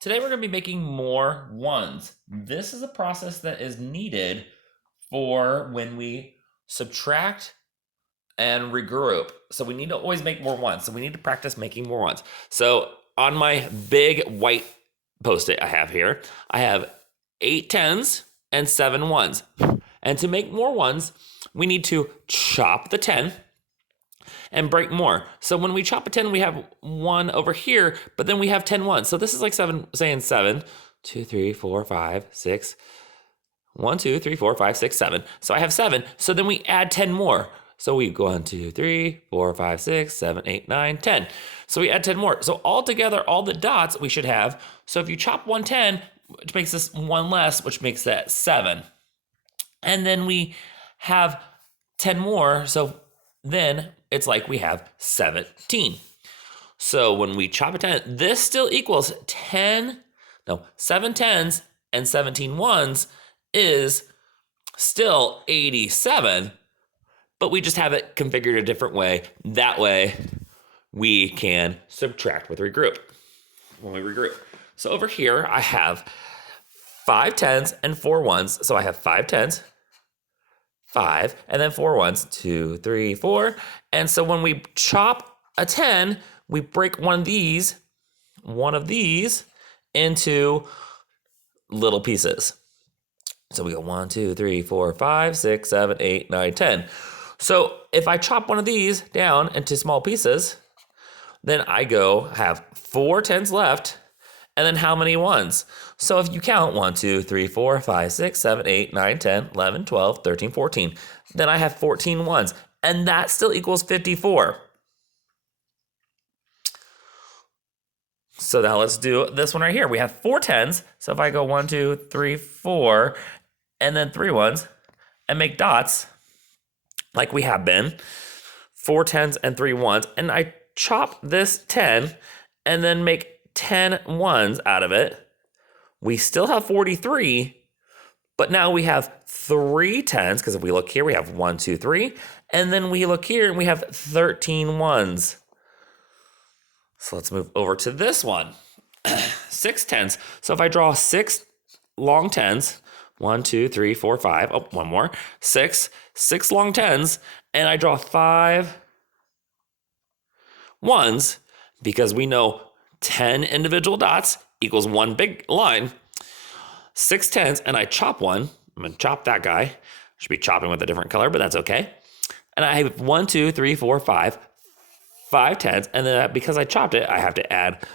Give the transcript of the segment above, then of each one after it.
Today we're going to be making more ones. This is a process that is needed for when we subtract and regroup. So we need to always make more ones. So we need to practice making more ones. So on my big white Post-it I have here, I have 8 tens and 7 ones. And to make more ones, we need to chop the 10 and break more. So when we chop a 10, we have 1 over here, but then we have 10 ones. So this is like 7, saying 7, 2, 3, 4, 5, 6, 1, 2, 3, 4, 5, 6, 7. So I have 7. So then we add 10 more. So we go 1, 2, 3, 4, 5, 6, 7, 8, 9, 10. So we add 10 more. So all together, all the dots we should have. So if you chop 110, which makes this 1 less, which makes that 7. And then we have 10 more. So then it's like we have 17. So when we chop a 10, this still equals 7 tens and 17 ones is still 87, but we just have it configured a different way. That way we can subtract with regroup when we regroup. So over here I have 5 tens and 4 ones. So I have 5 tens, 5, and then 4 ones, 2, 3, 4. And so when we chop a 10, we break one of these into little pieces. So we go 1, 2, 3, 4, 5, 6, 7, 8, 9, 10. So if I chop one of these down into small pieces, then I have 4 tens left. And then how many ones? So if you count 1, 2, 3, 4, 5, 6, 7, 8, 9, 10, 11, 12, 13, 14, then I have 14 ones. And that still equals 54. So now let's do this one right here. We have 4 tens. So if I go 1, 2, 3, 4, and then 3 ones, and make dots like we have been, 4 tens and 3 ones, and I chop this 10 and then make 10 ones out of it, we still have 43, but now we have 3 tens, because if we look here, we have 1, 2, 3, and then we look here and we have 13 ones. So let's move over to this one. 6 tens. So if I draw 6 long tens, 1, 2, 3, 4, 5, oh, one more, 6 long tens, and I draw 5 ones, because we know 10 individual dots equals 1 big line. 6 tens, and I chop one. I'm going to chop that guy. Should be chopping with a different color, but that's okay. And I have 1, 2, 3, 4, 5 tens, and then because I chopped it, I have to add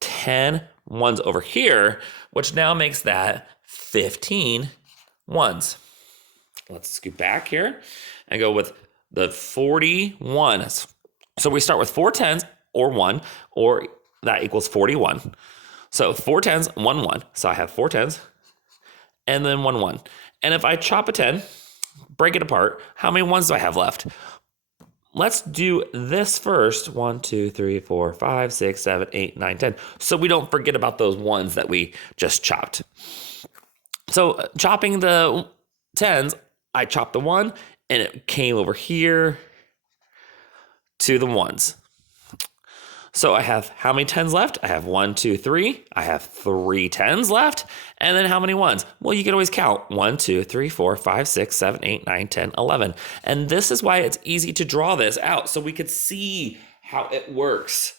10 ones over here, which now makes that 15 ones. Let's scoot back here and go with the 41. So we start with 4 tens or 1, or that equals 41. So 4 tens, 1, 1. So I have 4 tens and then 1, 1. And if I chop a 10, break it apart, how many ones do I have left? Let's do this first. 1, 2, 3, 4, 5, 6, 7, 8, 9, 10. So we don't forget about those ones that we just chopped. So chopping the tens, I chopped the 1 and it came over here to the ones. So I have how many tens left? I have 1, 2, 3. I have 3 tens left. And then how many ones? Well, you can always count 1, 2, 3, 4, 5, 6, 7, 8, 9, 10, 11. And this is why it's easy to draw this out, so we could see how it works.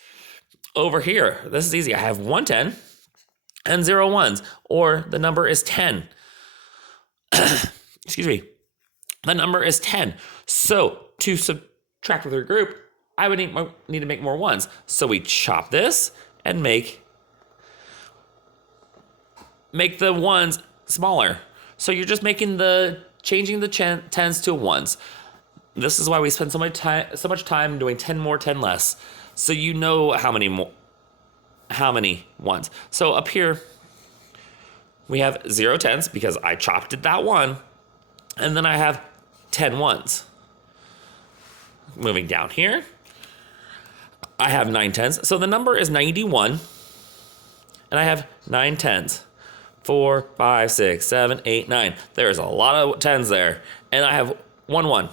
Over here, this is easy. I have 1 10 and 0 ones, or the number is 10. Excuse me. The number is 10. So to subtract with our group, I would need to make more ones. So we chop this and make the ones smaller. So you're just changing the tens to ones. This is why we spend so much time doing 10 more, 10 less. So you know how many ones. So up here we have 0 tens because I chopped it that 1, and then I have 10 ones. Moving down here, I have 9 tens. So the number is 91. And I have 9 tens. 4, 5, 6, 7, 8, 9. There's a lot of tens there. And I have 1 1.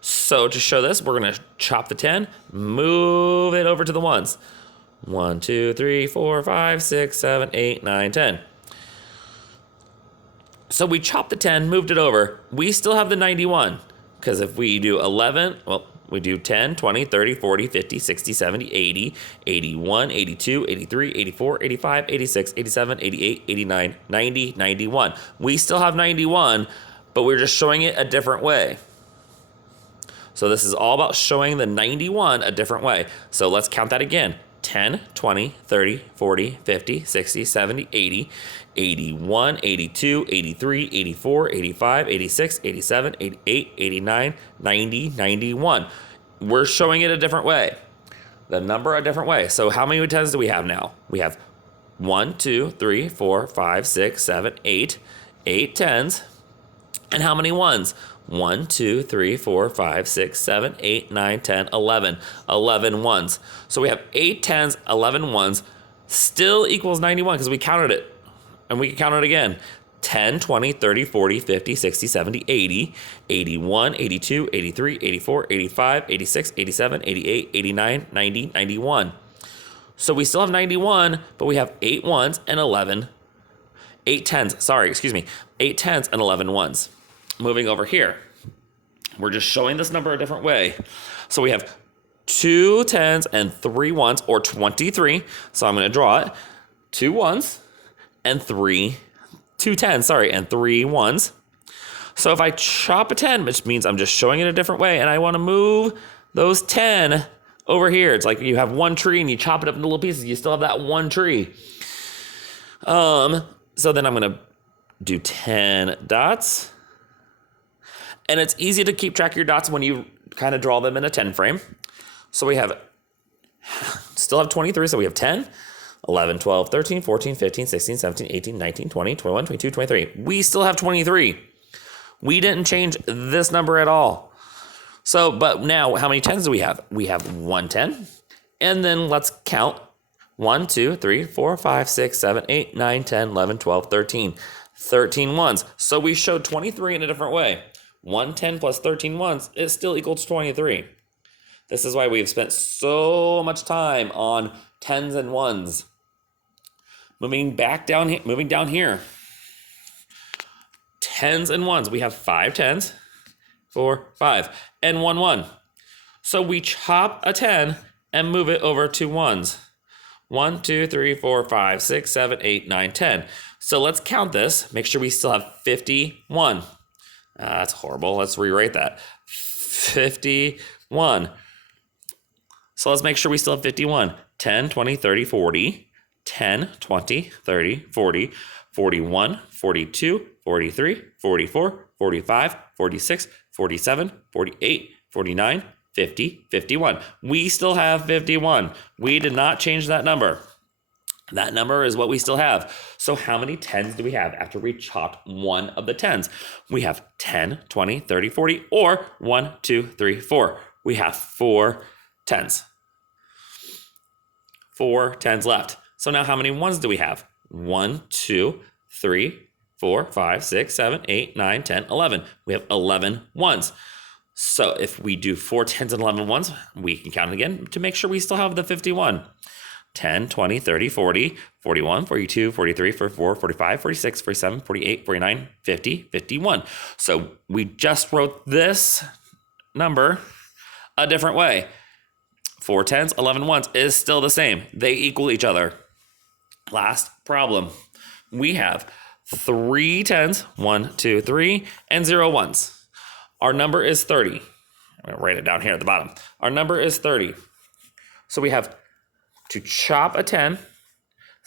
So to show this, we're going to chop the 10, move it over to the ones. 1, 2, 3, 4, 5, 6, 7, 8, 9, 10. So we chopped the 10, moved it over. We still have the 91. Because if we do 11, well, we do 10, 20, 30, 40, 50, 60, 70, 80, 81, 82, 83, 84, 85, 86, 87, 88, 89, 90, 91. We still have 91, but we're just showing it a different way. So this is all about showing the 91 a different way. So let's count that again. 10, 20, 30, 40, 50, 60, 70, 80, 81, 82, 83, 84, 85, 86, 87, 88, 89, 90, 91. We're showing it a different way. The number a different way. So how many 10s do we have now? We have 1, 2, 3, 4, 5, 6, 7, 8. 8 10s. And how many ones? 1, 2, 3, 4, 5, 6, 7, 8, 9, 10, 11. 11 ones. So we have 8 10s, 11 ones, still equals 91 because we counted it. And we can count it again. 10, 20, 30, 40, 50, 60, 70, 80, 81, 82, 83, 84, 85, 86, 87, 88, 89, 90, 91. So we still have 91, but we have 8 ones and 11. 8 10s, sorry, excuse me. 8 10s and 11 ones. Moving over here, we're just showing this number a different way. So we have 2 10s and 3 ones, or 23. So I'm going to draw it. 2 ones and 2 10s, sorry, and 3 ones. So if I chop a 10, which means I'm just showing it a different way, and I want to move those 10 over here. It's like you have one tree and you chop it up into little pieces. You still have that one tree. So then I'm going to do 10 dots. And it's easy to keep track of your dots when you kind of draw them in a 10 frame. So we still have 23. So we have 10, 11, 12, 13, 14, 15, 16, 17, 18, 19, 20, 21, 22, 23. We still have 23. We didn't change this number at all. So, but now how many 10s do we have? We have 1 10. And then let's count 1, 2, 3, 4, 5, 6, 7, 8, 9, 10, 11, 12, 13. 13 ones. So we showed 23 in a different way. 1 10 plus 13 ones is still equal to 23. This is why we've spent so much time on 10s and ones. Moving down here. 10s and ones. We have 5 10s, 4, 5, and 1 1. So we chop a 10 and move it over to ones. 1, 2, 3, 4, 5, 6, 7, 8, 9, 10. So let's count this. Make sure we still have 51. That's horrible. Let's rewrite that. 51. So let's make sure we still have 51. 10, 20, 30, 40. 10, 20, 30, 40, 41, 42, 43, 44, 45, 46, 47, 48, 49, 50, 51. We still have 51. We did not change that number. That number is what we still have. So how many 10s do we have after we chopped one of the 10s? We have 10, 20, 30, 40, or 1, 2, 3, 4. We have 4 10s. 4 10s left. So now how many ones do we have? 1, 2, 3, 4, 5, 6, 7, 8, 9, 10, 11. We have 11 ones. So if we do 4 10s and 11 ones, we can count again to make sure we still have the 51. 10, 20, 30, 40, 41, 42, 43, 44, 45, 46, 47, 48, 49, 50, 51. So we just wrote this number a different way. 4 10s, 11 ones is still the same. They equal each other. Last problem. We have 3 10s, 1, 2, 3, and 0 ones. Our number is 30. I'm going to write it down here at the bottom. Our number is 30. So we have to chop a 10. So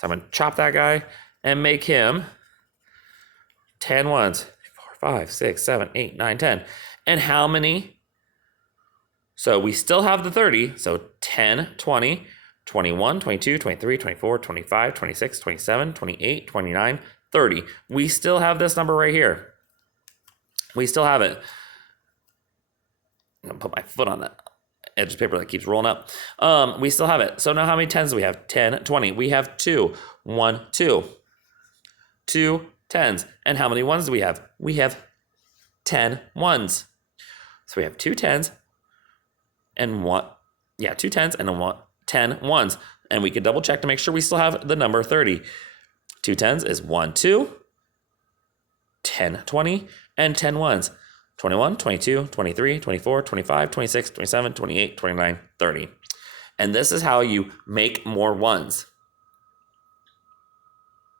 I'm going to chop that guy and make him 10 ones. 4, 5, 6, 7, 8, 9, 10. And how many? So we still have the 30. So 10, 20, 21, 22, 23, 24, 25, 26, 27, 28, 29, 30. We still have this number right here. We still have it. I'm going to put my foot on that edge of paper that keeps rolling up. We still have it. So now how many 10s do we have? 10, 20. We have 2. 1, 2. 2 10s. And how many ones do we have? We have 10 ones. So we have 2 10s and 1. Yeah, 2 10s and 10 ones. And we can double check to make sure we still have the number 30. 2 tens is 1, 2, 10, 20, and 10 ones. 21, 22, 23, 24, 25, 26, 27, 28, 29, 30. And this is how you make more ones.